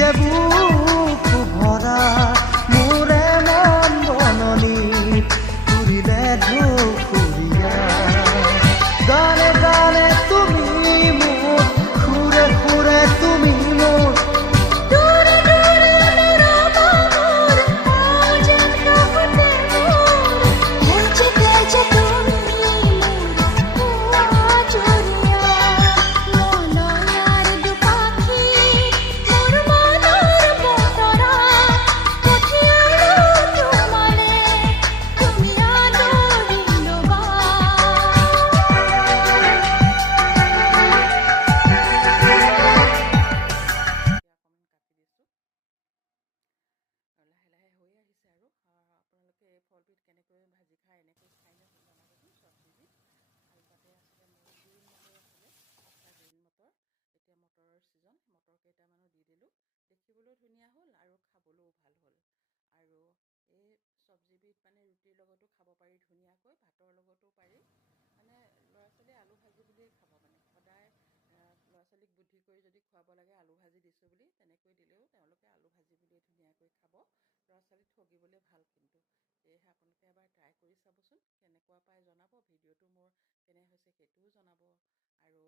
যে বুকু ভৰা মোৰে মন বননি ফুৰিলে ঢকুৰীয়া গানে গানে তুমি মোৰ সুৰে সুৰে তুমি মোৰ দূরে দূরে রব মোর আজব রহতে মোর বুঝতে যে তুমি মোর আজরিয়া নয়নার দু পাখি মোর মনের বতরা কোথায় তোমারে তুমি আদরিলবা লাহে লাহে হৈ আহিছে আৰু আপোনালোকে এই ফলবিধ কেনেকৈ ভাজি খায় এনেকৈ খায়নে জনাবচোন চব্জিবিধ ভাল পাতে আছিলে মোৰ গ্ৰীণ মটৰ আছিলে 5টা গ্ৰীণ মটৰ এতিয়া মটৰৰ ছিজন মটৰ কেইটামানো দি দিলোঁ দেখিবলৈও ধুনীয়া হ'ল আৰু খাবলৈও ভাল হ'ল আৰু এই চব্জিবিধ মানে ৰুটিৰ লগতো খাব পাৰি ধুনীয়াকৈ ভাতৰ লগতো পাৰি মানে ল'ৰা ছোৱালীয়ে আলু ভাজি বুলিয়েই খাব মানে সদায় ল'ৰা ছোৱালীক বুদ্ধি কৰি যদি খুৱাব লাগে আলু ভাজি দিছোঁ বুলি তেনেকৈ দিলেও তেওঁলোকে আলু ভাজি বুলিয়ে ধুনীয়াকৈ খাব ল'ৰা ছোৱালীক ঠগিবলৈ ভাল কিন্তু সেয়েহে আপোনালোকে এবাৰ ট্ৰাই কৰি চাবচোন কেনেকুৱা পায় জনাব ভিডিঅ'টো মোৰ কেনে হৈছে সেইটোও জনাব আৰু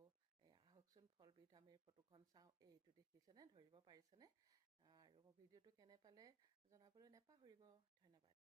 আহকচোন ফলবিধ আমি ফটোখন চাওঁ এইটো দেখিছেনে ধৰিব পাৰিছেনে আৰু মোৰ ভিডিঅ'টো কেনে পালে জনাবলৈ নেপাহৰিব ধন্যবাদ